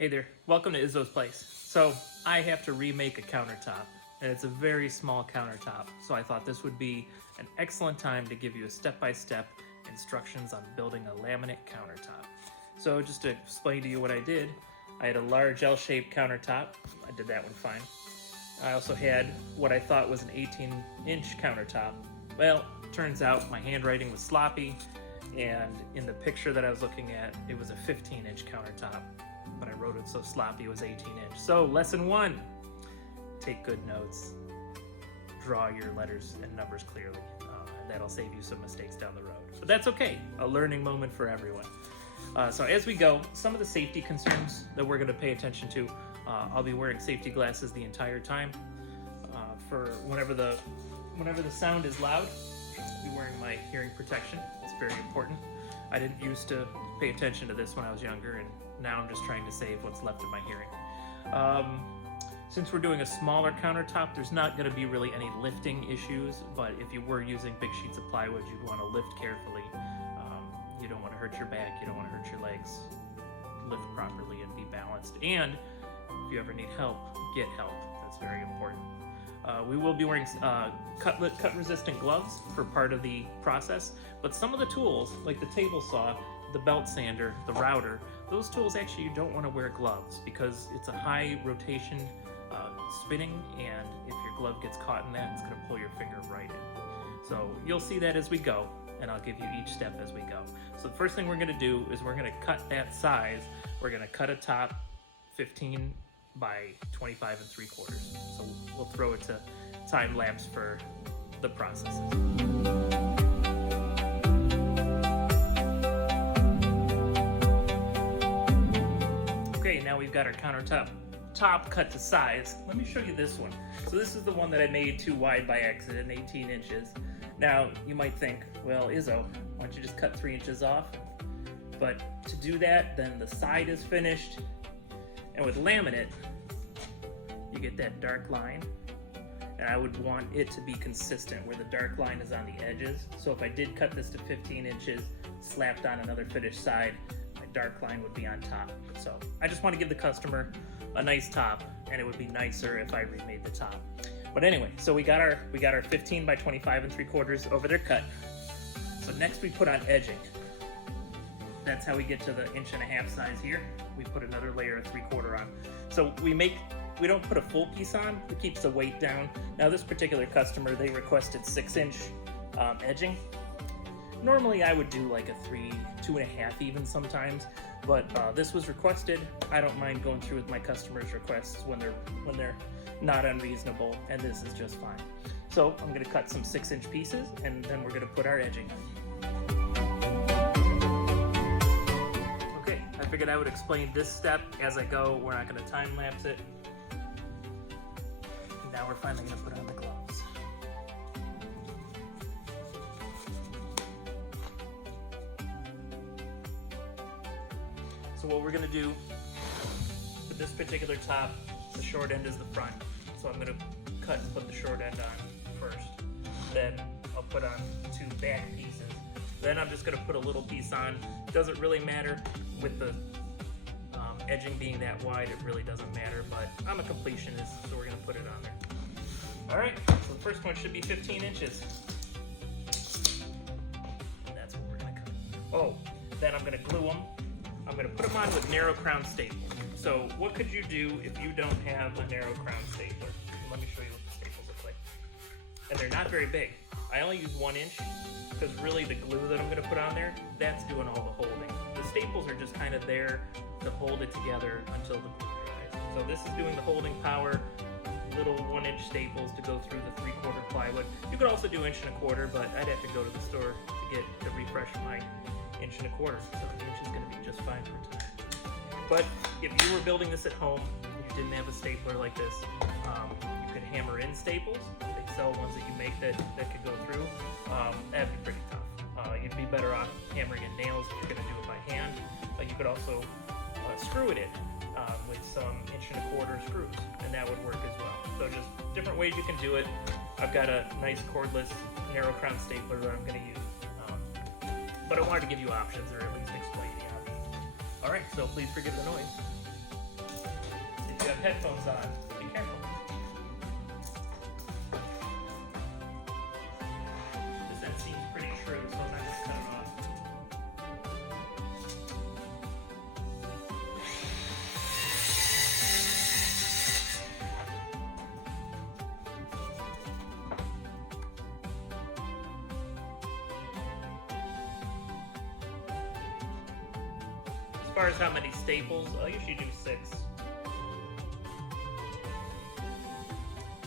Hey there, welcome to Izzo's Place. So I have to remake a countertop, and it's a very small countertop, so I thought this would be an excellent time to give you a step-by-step instructions on building a laminate countertop. So just to explain to you what I did, I had a large L-shaped countertop. I did that one fine. I also had what I thought was an 18-inch countertop. Well, turns out my handwriting was sloppy, and in the picture that I was looking at, it was a 15-inch countertop. But I wrote it so sloppy it was 18-inch. So lesson 1, take good notes. Draw your letters and numbers clearly. That'll save you some mistakes down the road. But that's okay, a learning moment for everyone. So as we go, some of the safety concerns that we're going to pay attention to, I'll be wearing safety glasses the entire time. For whenever the sound is loud, I'll be wearing my hearing protection. It's very important. I didn't used to pay attention to this when I was younger, and now I'm just trying to save what's left of my hearing. Since we're doing a smaller countertop, there's not going to be really any lifting issues, but if you were using big sheets of plywood, you'd want to lift carefully. You don't want to hurt your back, you don't want to hurt your legs. Lift properly and be balanced. And if you ever need help, get help. That's very important. We will be wearing cut-resistant gloves for part of the process, but some of the tools, like the table saw, the belt sander, the router, those tools actually you don't want to wear gloves because it's a high rotation spinning, and if your glove gets caught in that, it's going to pull your finger right in. So you'll see that as we go, and I'll give you each step as we go. So the first thing we're going to do is we're going to cut that size. We're going to cut a top 15 by 25 3/4. So we'll throw it to time lapse for the processes. Okay, now we've got our countertop top cut to size. Let me show you this one. So this is the one that I made too wide by accident, 18 inches. Now you might think, well, Izzo, why don't you just cut 3 inches off? But to do that, then the side is finished. And with laminate, you get that dark line. And I would want it to be consistent where the dark line is on the edges. So if I did cut this to 15 inches, slapped on another finished side, my dark line would be on top. So I just want to give the customer a nice top, and it would be nicer if I remade the top. But anyway, so we got our 15 by 25 3/4 over there cut. So next we put on edging. That's how we get to the 1.5 inch size here. We put another layer of 3/4 on. So we don't put a full piece on, it keeps the weight down. Now this particular customer, they requested 6-inch edging. Normally I would do like a 3, 2.5 even sometimes, but this was requested. I don't mind going through with my customers' requests when they're not unreasonable, and this is just fine. So I'm gonna cut some 6-inch pieces, and then we're gonna put our edging on. Okay, I figured I would explain this step as I go. We're not gonna time lapse it. And now we're finally gonna put on the gloves. So what we're gonna do with this particular top, the short end is the front. So I'm gonna cut and put the short end on first. Then I'll put on 2 back pieces. Then I'm just gonna put a little piece on. Doesn't really matter with the edging being that wide, it really doesn't matter, but I'm a completionist, so we're gonna put it on there. All right, so the first one should be 15 inches. And that's what we're gonna cut. Oh, then I'm gonna glue them. I'm gonna put them on with narrow crown staples. So what could you do if you don't have a narrow crown stapler? Let me show you what the staples look like. And they're not very big. I only use 1 inch because really the glue that I'm gonna put on there, that's doing all the holding. The staples are just kind of there to hold it together until the glue dries. So this is doing the holding power, little 1-inch staples to go through the 3/4 plywood. You could also do 1.25 inch, but I'd have to go to the store to refresh my 1.25 inch. So the inch is gonna be just fine for today. But if you were building this at home and you didn't have a stapler like this, you could hammer in staples. They sell ones that you make that could go through. That'd be pretty tough. You'd be better off hammering in nails if you're gonna do it by hand. You could also screw it in with some 1.25 inch screws, and that would work as well. So just different ways you can do it. I've got a nice cordless narrow crown stapler that I'm gonna use. But I wanted to give you options, or at least explain the options. All right, so please forgive the noise. have headphones on. Be careful. This end seems pretty true, so I'm not going to cut it off. As far as how many staples, I'll usually do 6.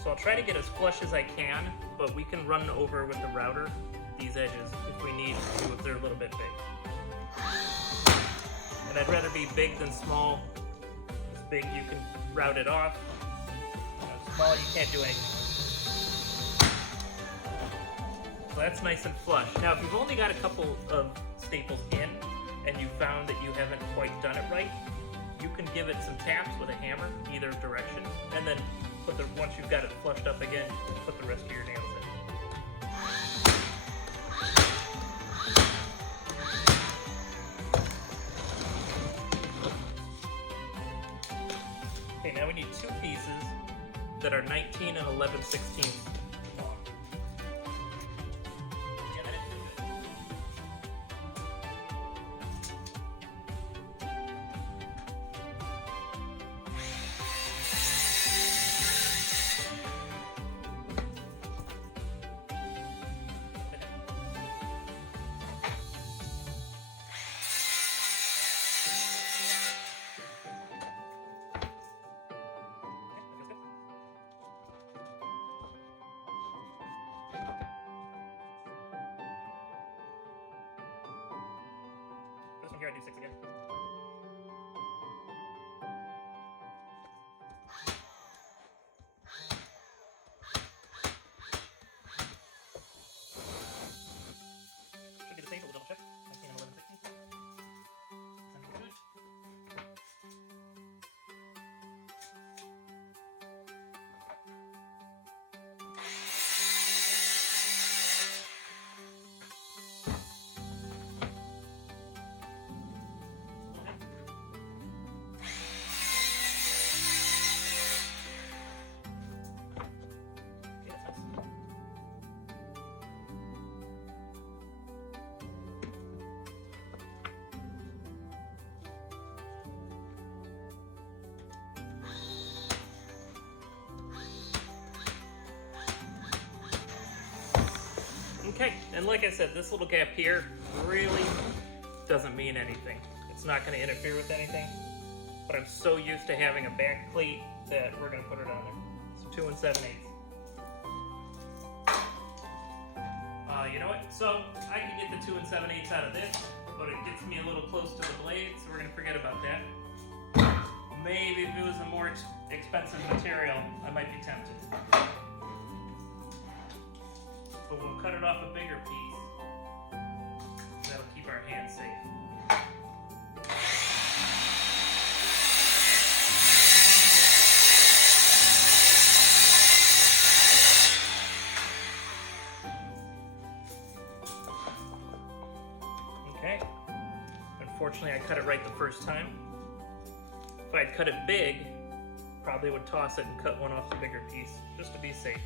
So I'll try to get as flush as I can, but we can run over with the router these edges if we need to, if they're a little bit big. And I'd rather be big than small. If big, you can route it off. Small, you can't do anything. So that's nice and flush. Now, if you've only got a couple of staples in, and you found that you haven't quite done it right, you can give it some taps with a hammer, either direction, and then once you've got it flushed up again, put the rest of your nails in. Okay, now we need 2 pieces that are 19 and 11/16 long. Here I do 6 again. Should be the same, but we'll double check. 19 and 11/16. Sounds good. Okay, and like I said, this little gap here really doesn't mean anything. It's not going to interfere with anything, but I'm so used to having a back cleat that we're going to put it on there. So 2 7/8. You know what? So I can get the 2 7/8 out of this, but it gets me a little close to the blade, so we're going to forget about that. Maybe if it was a more expensive material, I might be tempted. But we'll cut it off a bigger piece. That'll keep our hands safe. Okay. Unfortunately, I cut it right the first time. If I'd cut it big, probably would toss it and cut one off the bigger piece, just to be safe.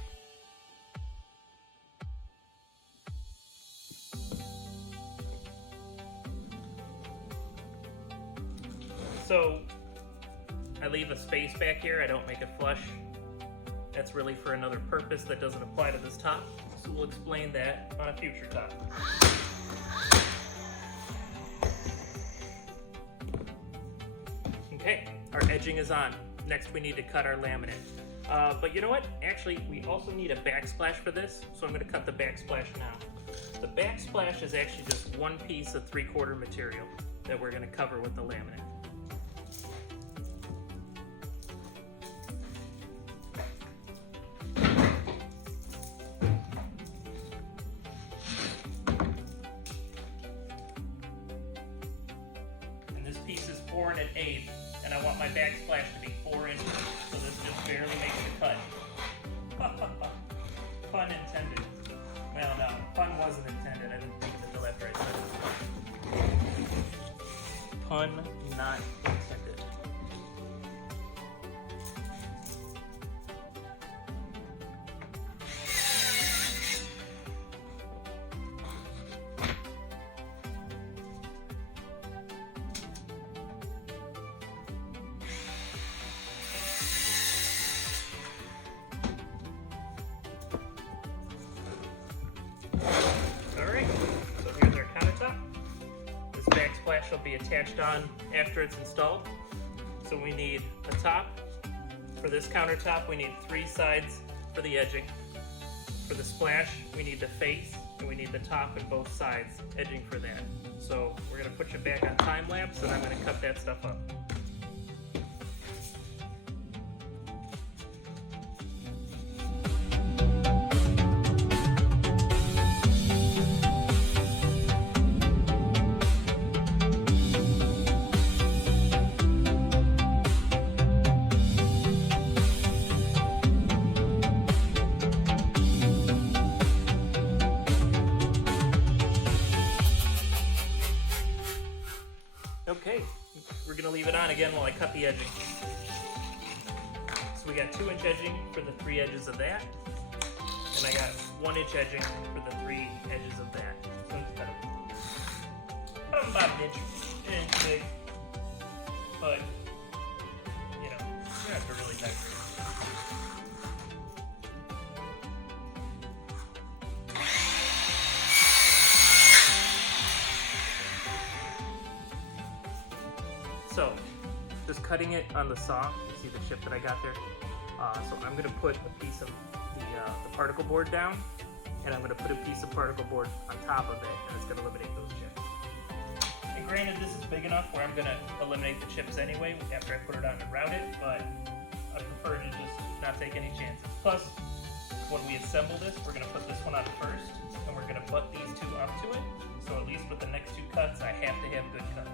So I leave a space back here. I don't make it flush. That's really for another purpose that doesn't apply to this top. So we'll explain that on a future top. Okay, our edging is on. Next we need to cut our laminate. But you know what? Actually, we also need a backsplash for this, so I'm going to cut the backsplash now. The backsplash is actually just one piece of 3/4 material that we're going to cover with the laminate. And this piece is 4 1/8, and I want my backsplash to be 4 inches, so this just barely makes the cut. Pun intended. Well, no, pun wasn't intended. I didn't think of it till after I said it. Pun not intended. be attached on after it's installed. So we need a top. For this countertop, we need 3 sides for the edging. For the splash, we need the face, and we need the top and both sides edging for that. So we're gonna put you back on time lapse, and I'm gonna cut that stuff up. Okay, we're gonna leave it on again while I cut the edging. So we got 2-inch edging for the 3 edges of that, and I got 1-inch edging for the 3 edges of that. So I'm just about an inch big, but you know, you don't have to really measure it. So, just cutting it on the saw, you see the chip that I got there? So I'm gonna put a piece of the particle board down, and I'm gonna put a piece of particle board on top of it, and it's gonna eliminate those chips. And granted, this is big enough where I'm gonna eliminate the chips anyway after I put it on and route it, but I prefer to just not take any chances. Plus, when we assemble this, we're gonna put this one on first, and we're gonna butt these 2 up to it, so at least with the next 2 cuts, I have to have good cuts.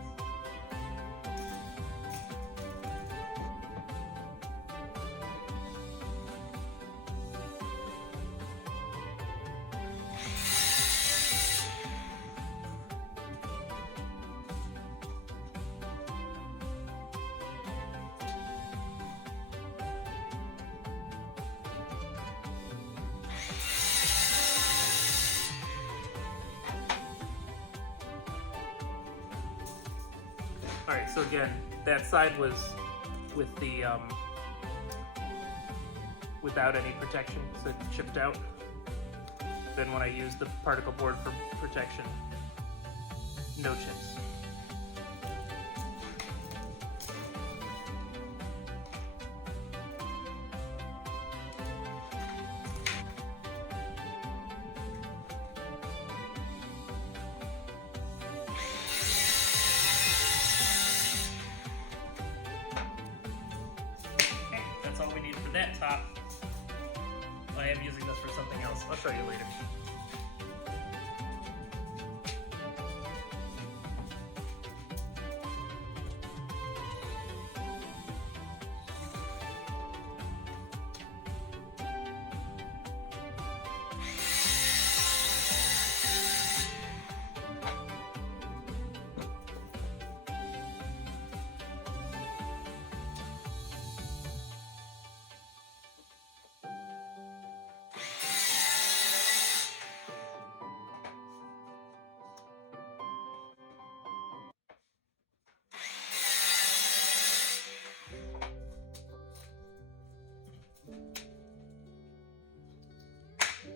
Alright, so again, that side was with the without any protection, so it chipped out. Then when I used the particle board for protection, no chips. All we need for that top. I am using this for something else. I'll show you later.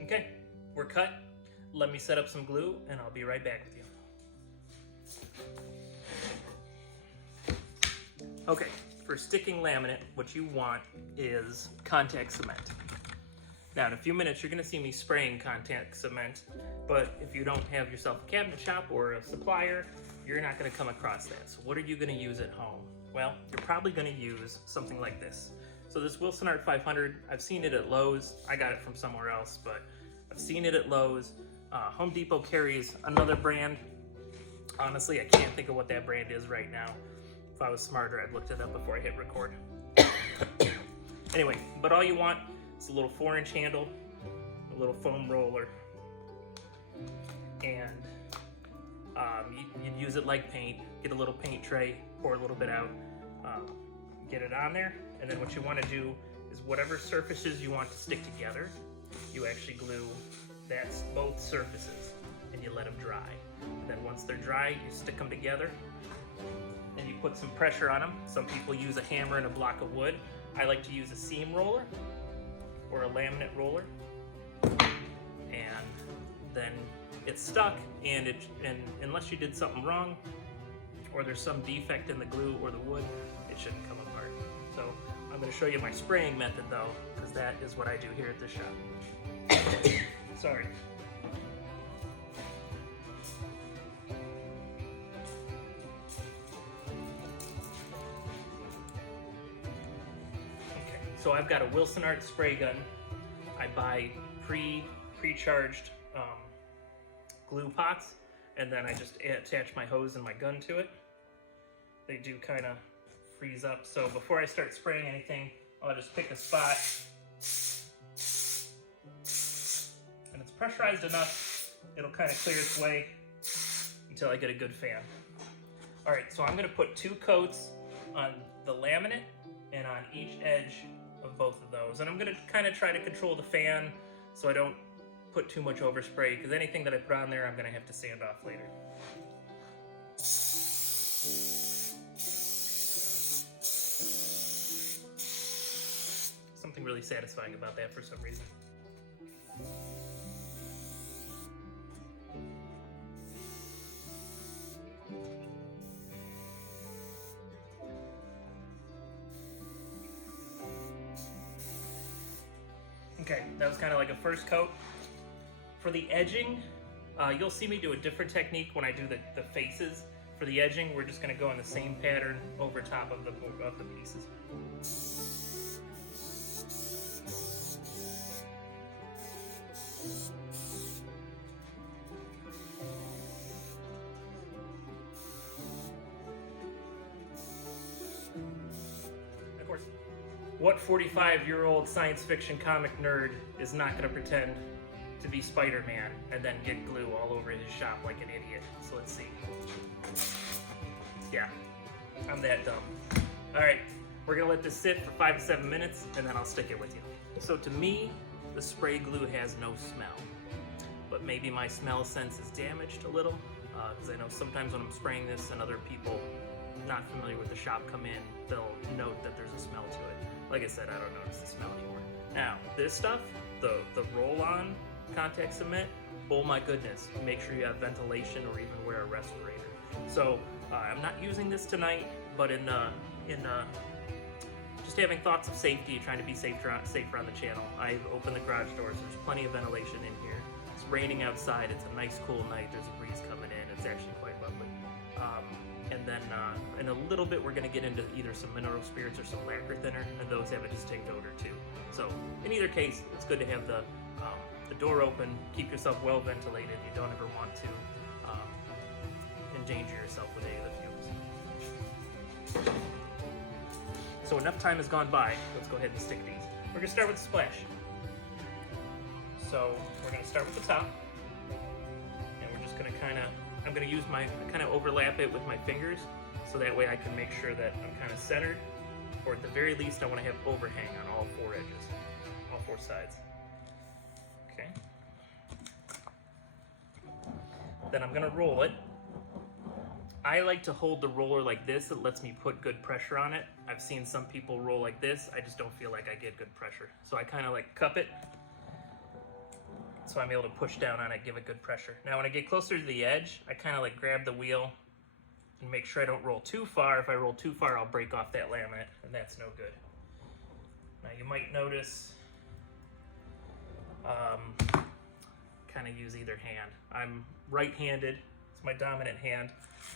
Okay, we're cut. Let me set up some glue and I'll be right back with you. Okay, for sticking laminate, what you want is contact cement. Now in a few minutes you're gonna see me spraying contact cement, but if you don't have yourself a cabinet shop or a supplier, you're not gonna come across that. So what are you gonna use at home? Well, you're probably gonna use something like this. So this Wilson Art 500, I've seen it at Lowe's. I got it from somewhere else, but I've seen it at Lowe's. Home Depot carries another brand. Honestly, I can't think of what that brand is right now. If I was smarter, I'd looked it up before I hit record. Anyway, but all you want is a little 4-inch handle, a little foam roller, and you'd use it like paint. Get a little paint tray, pour a little bit out, get it on there, and then what you want to do is whatever surfaces you want to stick together, you actually glue both surfaces and you let them dry. And then once they're dry, you stick them together and you put some pressure on them. Some people use a hammer and a block of wood. I like to use a seam roller or a laminate roller, and then it's stuck, and unless you did something wrong or there's some defect in the glue or the wood, it shouldn't come apart. So I'm going to show you my spraying method though, because that is what I do here at this shop. Sorry. Okay, so I've got a Wilson Art spray gun. I buy pre-charged glue pots, and then I just attach my hose and my gun to it. They do kind of freeze up, so before I start spraying anything, I'll just pick a spot, and it's pressurized enough, it'll kind of clear its way until I get a good fan. Alright, so I'm going to put 2 coats on the laminate and on each edge of both of those, and I'm going to kind of try to control the fan so I don't put too much overspray, because anything that I put on there I'm going to have to sand off later. Something really satisfying about that for some reason. Okay, that was kind of like a first coat. For the edging, you'll see me do a different technique when I do the faces. For the edging, we're just going to go in the same pattern over top of the pieces. Of course, what 45-year-old science fiction comic nerd is not going to pretend to be Spider-Man and then get glue all over his shop like an idiot? So let's see. Yeah, I'm that dumb. Alright, we're going to let this sit for 5 to 7 minutes and then I'll stick it with you. So to me, the spray glue has no smell. But maybe my smell sense is damaged a little, because I know sometimes when I'm spraying this and other people not familiar with the shop come in, they'll note that there's a smell to it. Like I said, I don't notice the smell anymore. Now, this stuff, the roll-on contact cement, oh my goodness, make sure you have ventilation or even wear a respirator. So I'm not using this tonight, but in just having thoughts of safety, trying to be safer on the channel, I've opened the garage doors. There's plenty of ventilation in here. It's raining outside. It's a nice cool night. There's a breeze coming in. It's actually quite lovely. And then in a little bit, we're going to get into either some mineral spirits or some lacquer thinner, and those have a distinct odor too. So in either case, it's good to have the door open, keep yourself well ventilated. You don't ever want to endanger yourself with any of the fumes. So enough time has gone by. Let's go ahead and stick these. We're going to start with the splash. So we're going to start with the top, and we're just going to I'm going to use kind of overlap it with my fingers, so that way I can make sure that I'm kind of centered, or at the very least I want to have overhang on all 4 edges, all 4 sides. Okay. Then I'm going to roll it. I like to hold the roller like this. It lets me put good pressure on it. I've seen some people roll like this. I just don't feel like I get good pressure. So I kind of like cup it, so I'm able to push down on it, give it good pressure. Now when I get closer to the edge, I kind of like grab the wheel and make sure I don't roll too far. If I roll too far, I'll break off that laminate, and that's no good. Now you might notice, kind of use either hand. I'm right-handed, it's my dominant hand,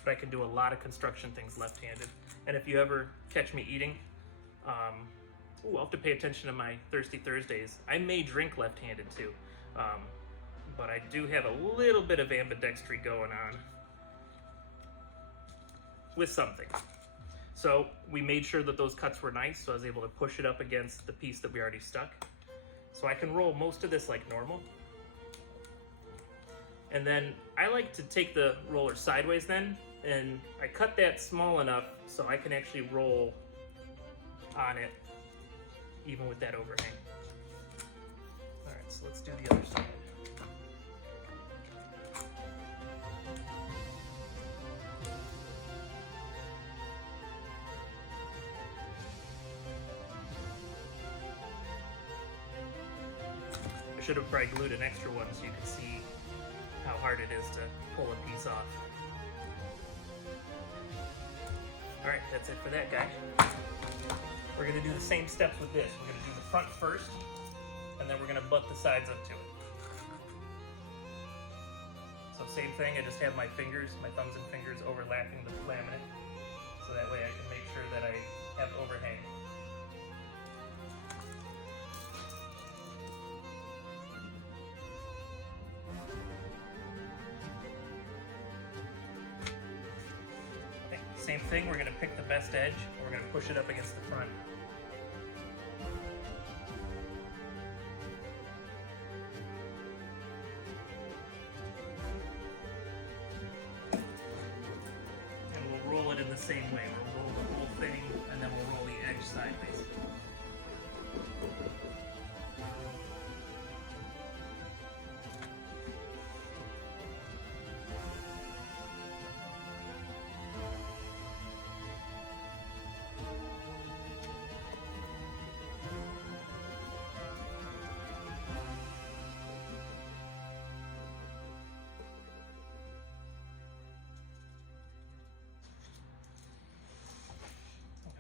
but I can do a lot of construction things left-handed. And if you ever catch me eating, I'll have to pay attention to my Thirsty Thursdays. I may drink left-handed too. But I do have a little bit of ambidextry going on with something. So we made sure that those cuts were nice, so I was able to push it up against the piece that we already stuck. So I can roll most of this like normal. And then I like to take the roller sideways then, and I cut that small enough so I can actually roll on it even with that overhang. So let's do the other side. I should have probably glued an extra one so you can see how hard it is to pull a piece off. All right, that's it for that guy. We're gonna do the same steps with this. We're gonna do the front first, and then we're gonna butt the sides up to it. So same thing, I just have my fingers, my thumbs and fingers overlapping the laminate, so that way I can make sure that I have overhang. Okay, same thing, we're gonna pick the best edge, and we're gonna push it up against the front. Same way, we'll roll the whole thing and then we'll roll the edge sideways.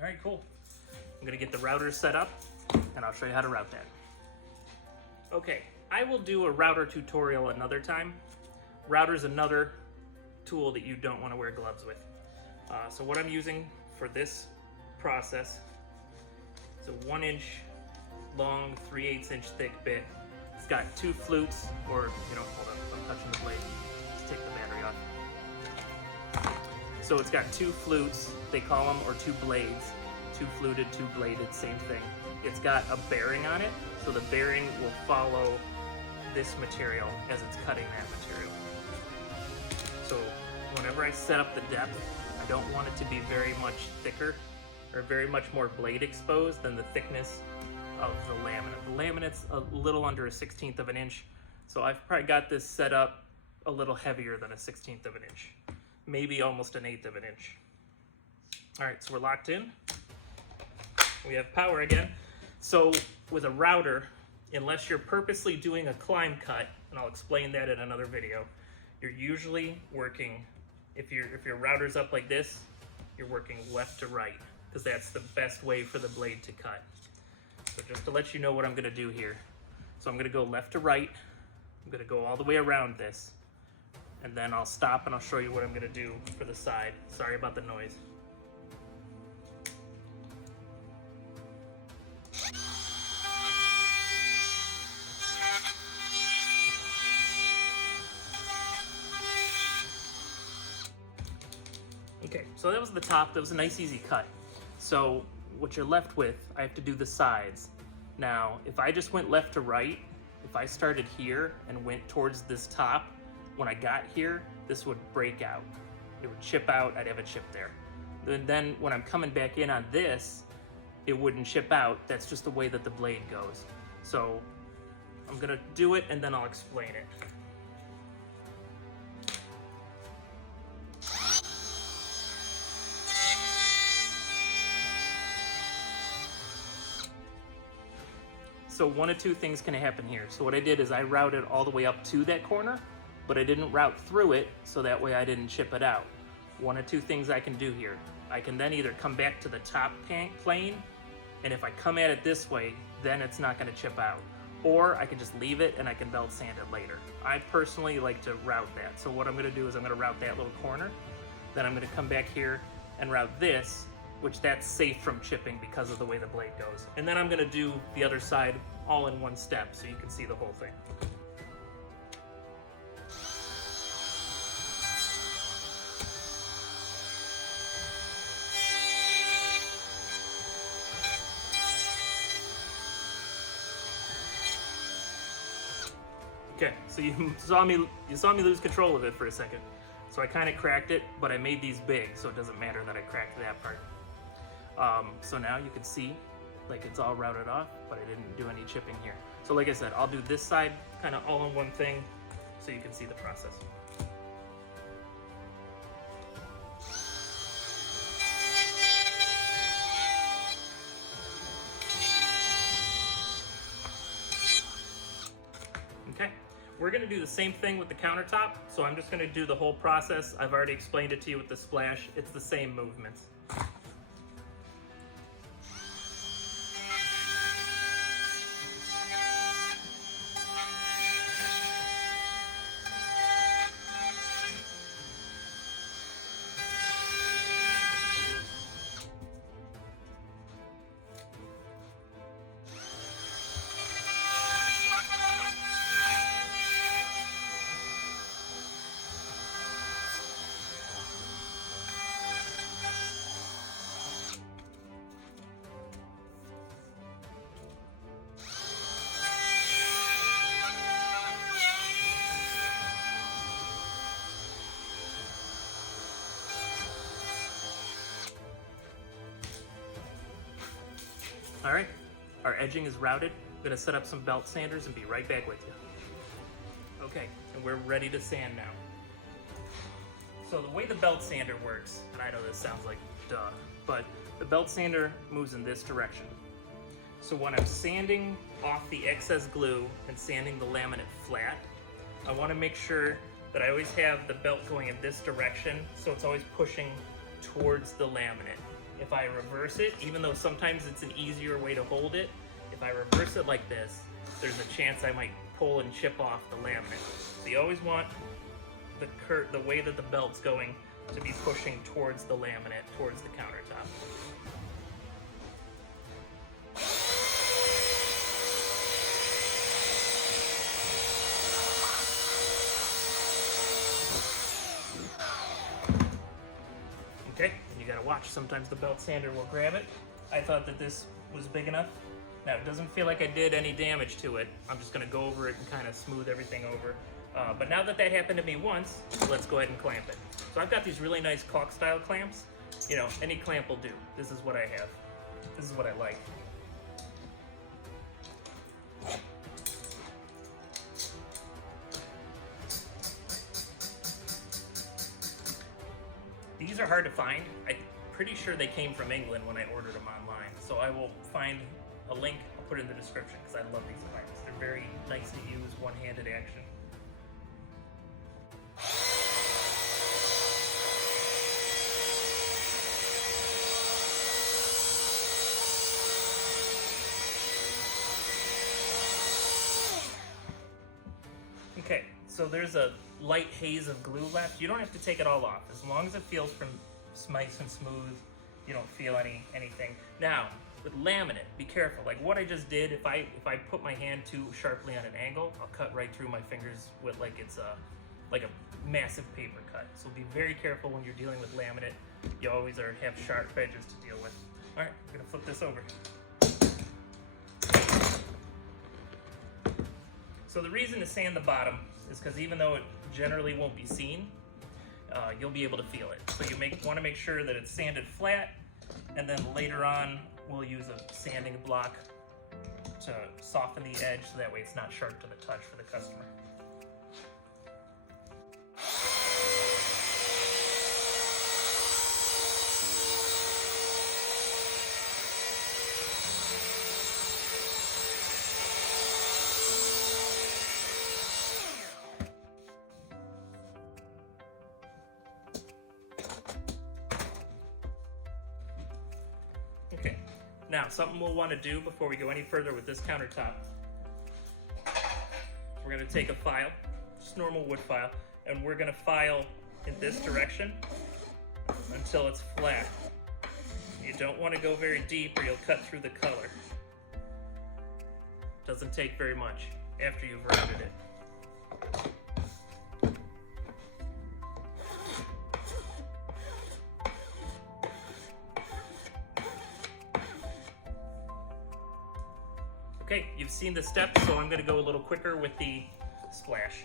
All right, cool. I'm gonna get the routers set up and I'll show you how to route that. Okay, I will do a router tutorial another time. Router's another tool that you don't wanna wear gloves with. So what I'm using for this process is a 1 inch long, 3/8 inch thick bit. It's got 2 flutes, or, hold on, I'm touching the blade. Let's take the battery off. So it's got 2 flutes, they call them, or 2 blades. 2 fluted, 2 bladed, same thing. It's got a bearing on it, so the bearing will follow this material as it's cutting that material. So whenever I set up the depth, I don't want it to be very much thicker or very much more blade exposed than the thickness of the laminate. The laminate's a little under a 1/16 of an inch, so I've probably got this set up a little heavier than a 1/16 of an inch. Maybe almost an 1/8 of an inch. All right, so we're locked in. We have power again. So with a router, unless you're purposely doing a climb cut, and I'll explain that in another video, you're usually working, if your router's up like this, you're working left to right, because that's the best way for the blade to cut. So just to let you know what I'm gonna do here. So I'm gonna go left to right, I'm gonna go all the way around this, and then I'll stop and I'll show you what I'm gonna do for the side. Sorry about the noise. Okay, so that was the top. That was a nice easy cut. So what you're left with, I have to do the sides. Now, if I just went left to right, if I started here and went towards this top, when I got here, this would break out. It would chip out, I'd have a chip there. Then when I'm coming back in on this, it wouldn't chip out. That's just the way that the blade goes. So I'm gonna do it and then I'll explain it. So one of 2 things can happen here. So what I did is I routed all the way up to that corner, but I didn't route through it, so that way I didn't chip it out. One of 2 things I can do here. I can then either come back to the top plane, and if I come at it this way, then it's not gonna chip out. Or I can just leave it and I can belt sand it later. I personally like to route that. So what I'm gonna do is I'm gonna route that little corner, then I'm gonna come back here and route this, which that's safe from chipping because of the way the blade goes. And then I'm gonna do the other side all in one step so you can see the whole thing. Okay, so you saw me lose control of it for a second. So I kind of cracked it, but I made these big, so it doesn't matter that I cracked that part. So now you can see, like, it's all routed off, but I didn't do any chipping here. So like I said, I'll do this side kind of all in one thing so you can see the process. Okay, we're gonna do the same thing with the countertop, so I'm just gonna do the whole process. I've already explained it to you with the splash. It's the same movements. All right, our edging is routed. I'm gonna set up some belt sanders and be right back with you. Okay, and we're ready to sand now. So the way the belt sander works, and I know this sounds like duh, but the belt sander moves in this direction. So when I'm sanding off the excess glue and sanding the laminate flat, I want to make sure that I always have the belt going in this direction, so it's always pushing towards the laminate. If I reverse it, even though sometimes it's an easier way to hold it, if I reverse it like this, there's a chance I might pull and chip off the laminate. So you always want the way that the belt's going to be pushing towards the laminate, towards the countertop. Okay, and you gotta watch. Sometimes the belt sander will grab it. I thought that this was big enough. Now, it doesn't feel like I did any damage to it. I'm just gonna go over it and kind of smooth everything over. But now that happened to me once, let's go ahead and clamp it. So I've got these really nice caulk style clamps. You know, any clamp will do. This is what I have. This is what I like. These are hard to find. I'm pretty sure they came from England when I ordered them online. So I will find a link, I'll put it in the description because I love these clamps. They're very nice to use, one-handed action. Okay, so there's a light haze of glue left. You don't have to take it all off. As long as it feels nice and smooth, you don't feel anything. Now, with laminate, be careful. Like what I just did, if I put my hand too sharply on an angle, I'll cut right through my fingers with like it's like a massive paper cut. So be very careful when you're dealing with laminate. You always have sharp edges to deal with. All right, I'm gonna flip this over. So the reason to sand the bottom is because even though it generally won't be seen, you'll be able to feel it. So you want to make sure that it's sanded flat, and then later on we'll use a sanding block to soften the edge so that way it's not sharp to the touch for the customer. Okay, now something we'll want to do before we go any further with this countertop, we're going to take a file, just normal wood file, and we're going to file in this direction until it's flat. You don't want to go very deep or you'll cut through the color. Doesn't take very much after you've rounded it. Okay, you've seen the steps, so I'm going to go a little quicker with the splash.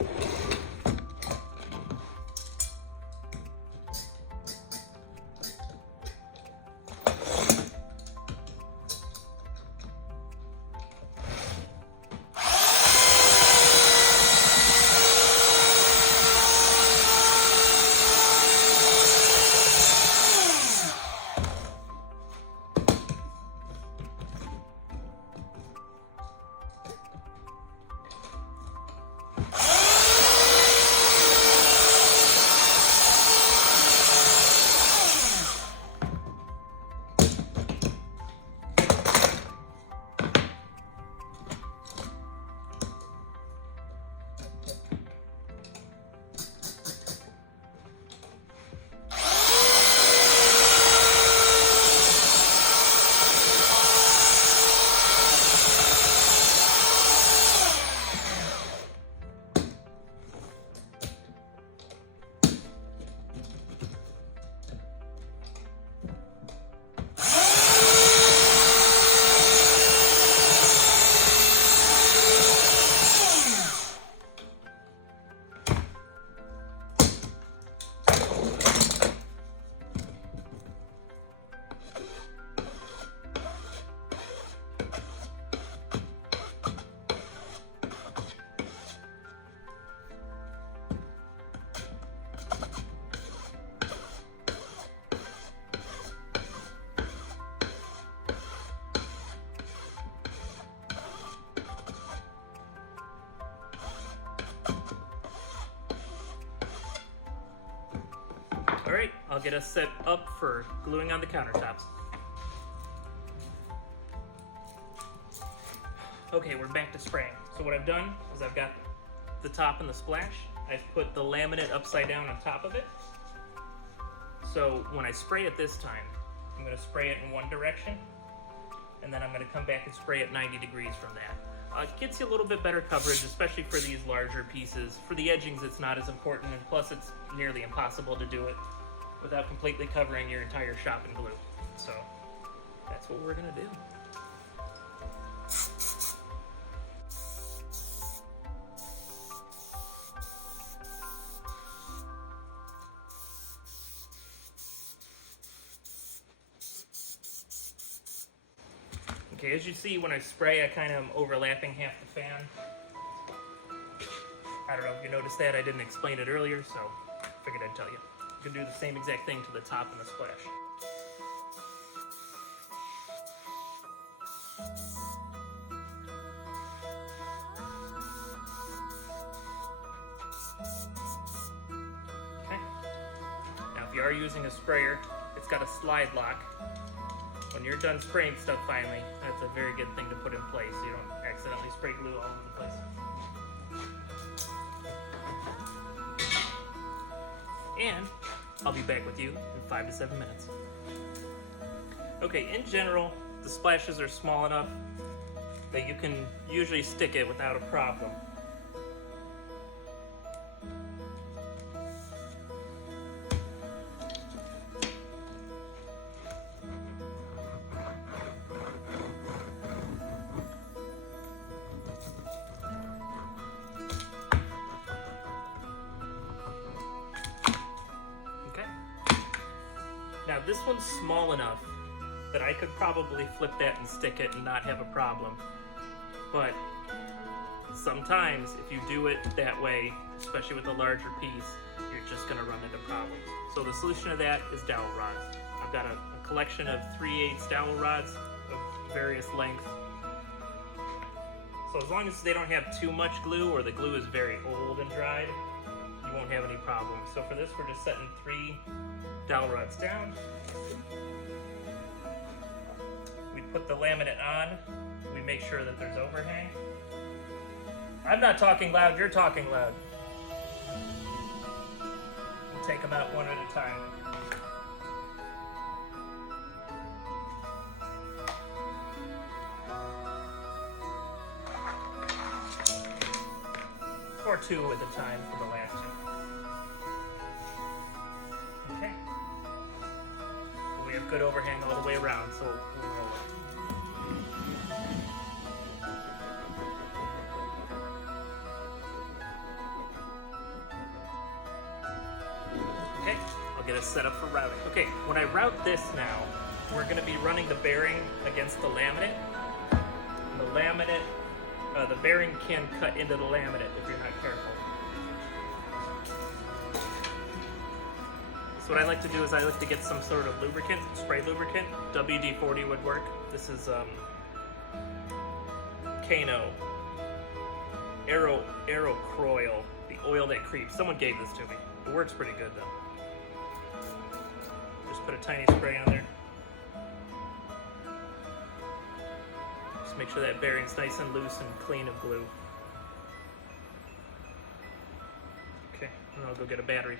get us set up for gluing on the countertops. Okay, we're back to spraying. So what I've done is I've got the top and the splash. I've put the laminate upside down on top of it. So when I spray it this time, I'm going to spray it in one direction, and then I'm going to come back and spray it 90 degrees from that. It gets you a little bit better coverage, especially for these larger pieces. For the edgings, it's not as important, and plus it's nearly impossible to do it without completely covering your entire shop in glue. So that's what we're going to do. Okay, as you see, when I spray, I kind of am overlapping half the fan. I don't know if you noticed that. I didn't explain it earlier, so I figured I'd tell you. You can do the same exact thing to the top and the splash. Okay. Now, if you are using a sprayer, it's got a slide lock. When you're done spraying stuff finally, that's a very good thing to put in place so you don't accidentally spray glue all over the place. And I'll be back with you in 5 to 7 minutes. Okay, in general, the splashes are small enough that you can usually stick it without a problem. Now this one's small enough that I could probably flip that and stick it and not have a problem. But sometimes if you do it that way, especially with a larger piece, you're just gonna run into problems. So the solution to that is dowel rods. I've got a collection of 3/8 dowel rods of various lengths. So as long as they don't have too much glue or the glue is very old and dried, you won't have any problems. So for this, we're just setting 3 dowel rods down. We put the laminate on. We make sure that there's overhang. I'm not talking loud, you're talking loud. We'll take them out one at a time. Or 2 at a time for the last 2. Okay. We have good overhang all the way around, so we'll roll it. Okay, I'll get us set up for routing. Okay, when I route this now, we're going to be running the bearing against the laminate. The bearing can cut into the laminate if you're not careful. So what I like to do is I like to get some sort of lubricant, spray lubricant. WD-40 would work. This is Kano Aerocroil, the oil that creeps. Someone gave this to me. It works pretty good though. Just put a tiny spray on there. Just make sure that bearing's nice and loose and clean of glue. Okay, and I'll go get a battery.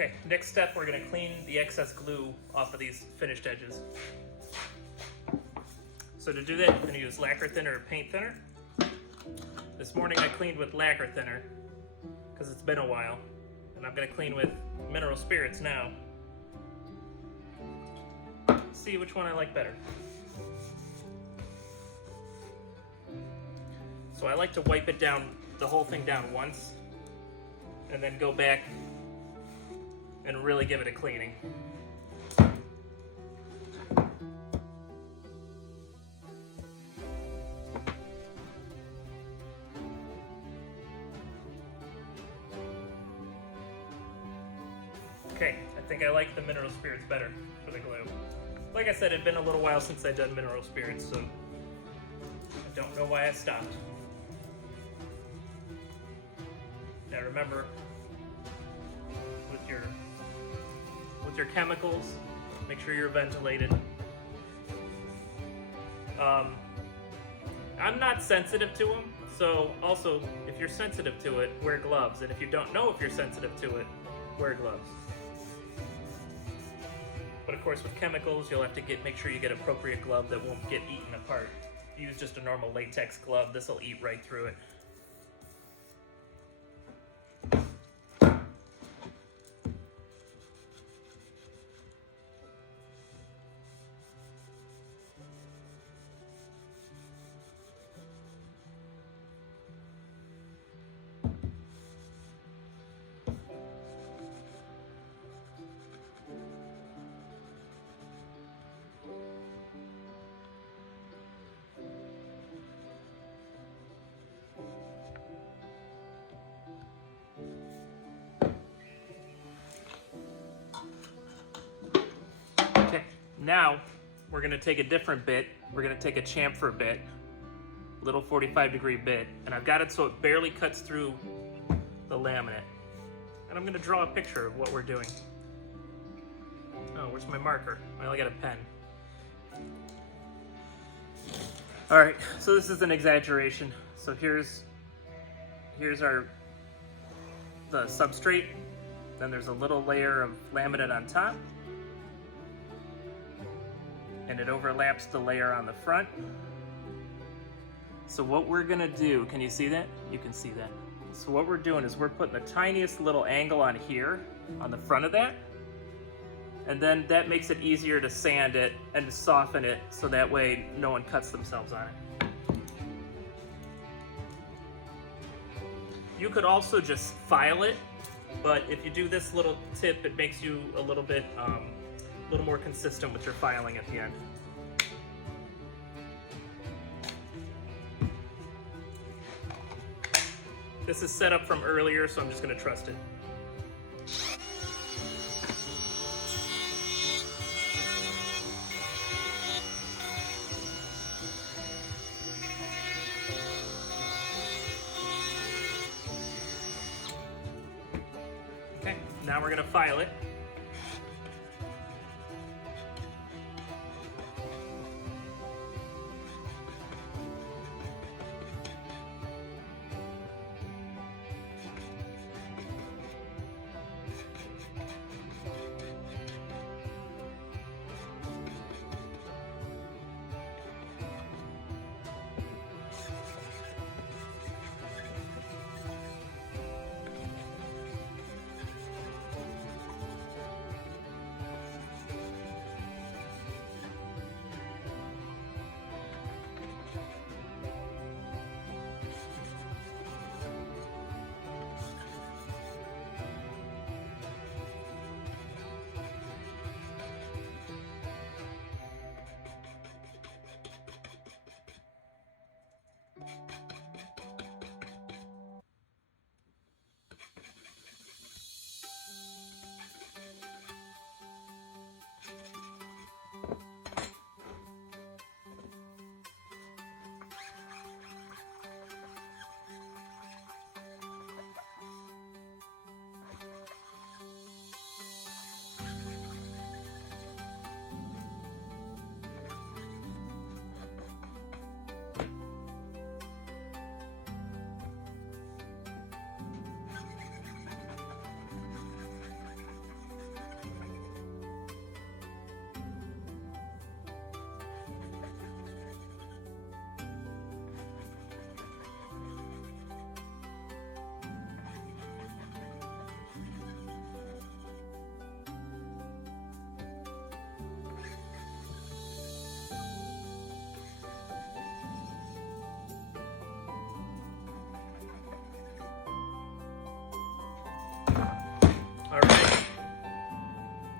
Okay, next step, we're going to clean the excess glue off of these finished edges. So to do that, I'm going to use lacquer thinner or paint thinner. This morning I cleaned with lacquer thinner because it's been a while, and I'm going to clean with mineral spirits now. See which one I like better. So I like to wipe it down, the whole thing down once, and then go back and really give it a cleaning. Okay, I think I like the mineral spirits better for the glue. Like I said, it'd been a little while since I'd done mineral spirits, so I don't know why I stopped. Now remember, with your chemicals, make sure you're ventilated. I'm not sensitive to them, so also, if you're sensitive to it, wear gloves. And if you don't know if you're sensitive to it, wear gloves. But of course, with chemicals, you'll have to make sure you get an appropriate glove that won't get eaten apart. If you use just a normal latex glove, this will eat right through it. Okay, now we're going to take a different bit. We're going to take a chamfer bit, little 45-degree bit, and I've got it so it barely cuts through the laminate. And I'm going to draw a picture of what we're doing. Oh, where's my marker? I only got a pen. All right, so this is an exaggeration. So here's the substrate. Then there's a little layer of laminate on top. And it overlaps the layer on the front. So what we're gonna do, can you see that? You can see that. So what we're doing is we're putting the tiniest little angle on here, on the front of that, and then that makes it easier to sand it and to soften it so that way no one cuts themselves on it. You could also just file it, but if you do this little tip, it makes you a little bit more consistent with your filing at the end. This is set up from earlier, so I'm just going to trust it. Okay, now we're going to file it.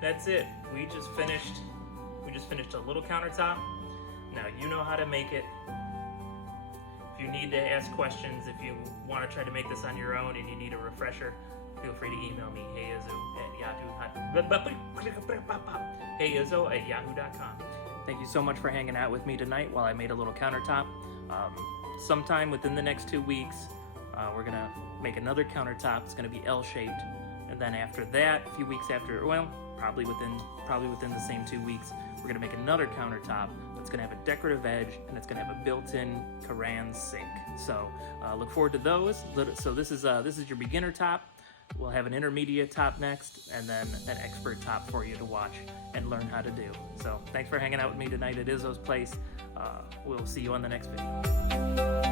that's it. We just finished a little countertop. Now you know how to make it. If you need to ask questions, if you want to try to make this on your own and you need a refresher, feel free to email me, heyizzo@yahoo.com. Thank you so much for hanging out with me tonight while I made a little countertop. Sometime within the next 2 weeks, we're gonna make another countertop. It's gonna be L-shaped, and then after that, a few weeks after, well, probably within the same 2 weeks, we're gonna make another countertop that's gonna have a decorative edge and it's gonna have a built-in Karan sink. So look forward to those. So this is your beginner top. We'll have an intermediate top next, and then an expert top for you to watch and learn how to do. So thanks for hanging out with me tonight at Izzo's place. We'll see you on the next video.